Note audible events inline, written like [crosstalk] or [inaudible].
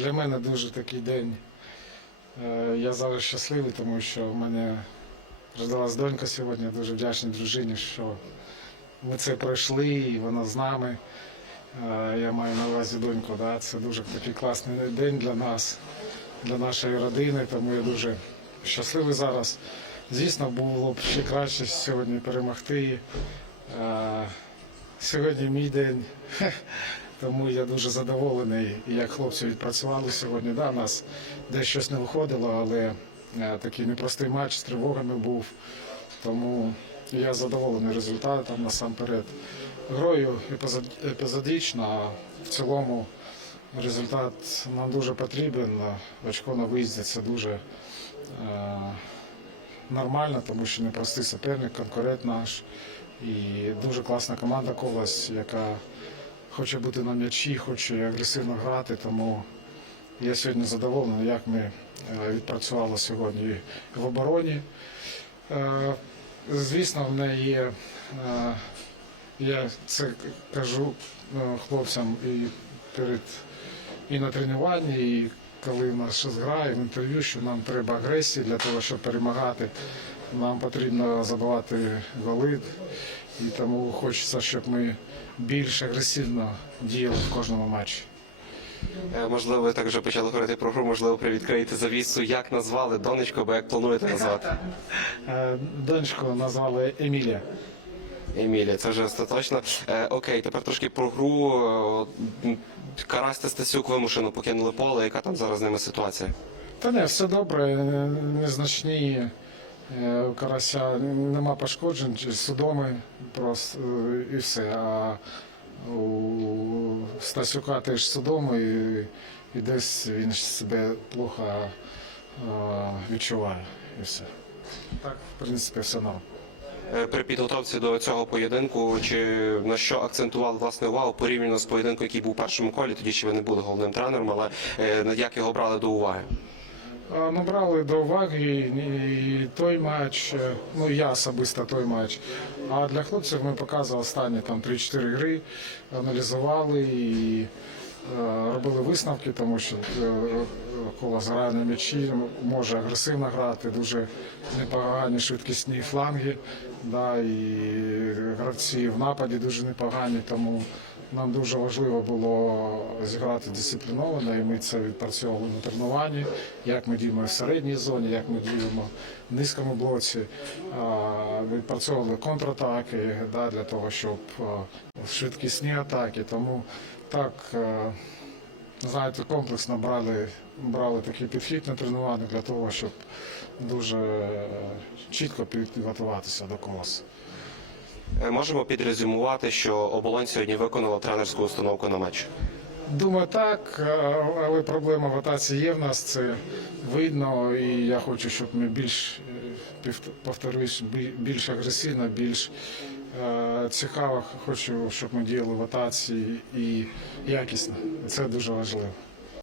Для мене дуже такий день. Е, Я зараз щасливий, тому що в мене родилась донька сьогодні. Дуже вдячний дружині, що ми це пройшли і вона з нами. Е, Я маю на увазі доньку. Да? Це дуже такий класний день для нас, для нашої родини, тому я дуже щасливий зараз. Звісно, було б ще краще сьогодні перемогти. Е, Сьогодні мій день, [laughs] тому я дуже задоволений, як хлопці відпрацювали сьогодні. Да, нас десь щось не виходило, але е, такий непростий матч з тривогами був. Тому я задоволений результатом насамперед. Грою епізодично, а в цілому результат нам дуже потрібен. Очко на виїзді це дуже е, нормально, тому що непростий суперник, конкурент наш. І дуже класна команда Колос, яка хоче бути на м'ячі, хоче агресивно грати. Тому я сьогодні задоволений, як ми е, відпрацювали сьогодні в обороні. Е, Звісно, в неї є, е, я це кажу хлопцям і перед і на тренуванні, і коли в нас щось грає в інтерв'ю, що нам треба агресії для того, щоб перемагати. Нам потрібно забивати голи, і тому хочеться, щоб ми більш агресивно діяли в кожному матчі. Е, Можливо, ви так вже почали говорити про гру, можливо, привідкриєте завісу. Як назвали донечку, або як плануєте назвати? Е, Донечку назвали Емілія. Емілія, це вже остаточно. Е, окей, тепер трошки про гру. Е, Карась та Стасюк вимушено покинули поле. Яка там зараз з ними ситуація? Та не, все добре, незначні. Е, карася нема пошкоджень, чи судоми просто і все. А у Стасюка теж судоми, і, і десь він себе плохо е, відчуває. І все. Так, в принципі, все норм. Е, При підготовці до цього поєдинку, чи на що акцентували власне увагу порівняно з поєдинком, який був у першому колі, тоді ще ви не були головним тренером, але як його брали до уваги? Ми брали до уваги і той матч, е, ну я особисто той матч. А для хлопців ми показували останні там 3-4 гри, аналізували і е, робили висновки, тому що е, коло грає на м'ячі, може агресивно грати, дуже непогані швидкісні фланги. Да, і гравці в нападі дуже непогані, тому нам дуже важливо було зіграти дисципліновано, і ми це відпрацьовували на тренуванні, як ми діємо в середній зоні, як ми діємо в низькому блоці. Відпрацьовували контратаки да, для того, щоб швидкісні атаки. Тому так, е, знаєте, комплексно брали, брали такий підхід на тренування для того, щоб дуже е, чітко підготуватися до колосу. Е, Можемо підрезюмувати, що оболонь сьогодні виконала тренерську установку на матч. Думаю, так, але проблема в атаці є в нас, це видно, і я хочу, щоб ми більш, е, повторюсь, більш агресивно, більш е, цікаво. Хочу, щоб ми діяли в атаці і якісно. Це дуже важливо.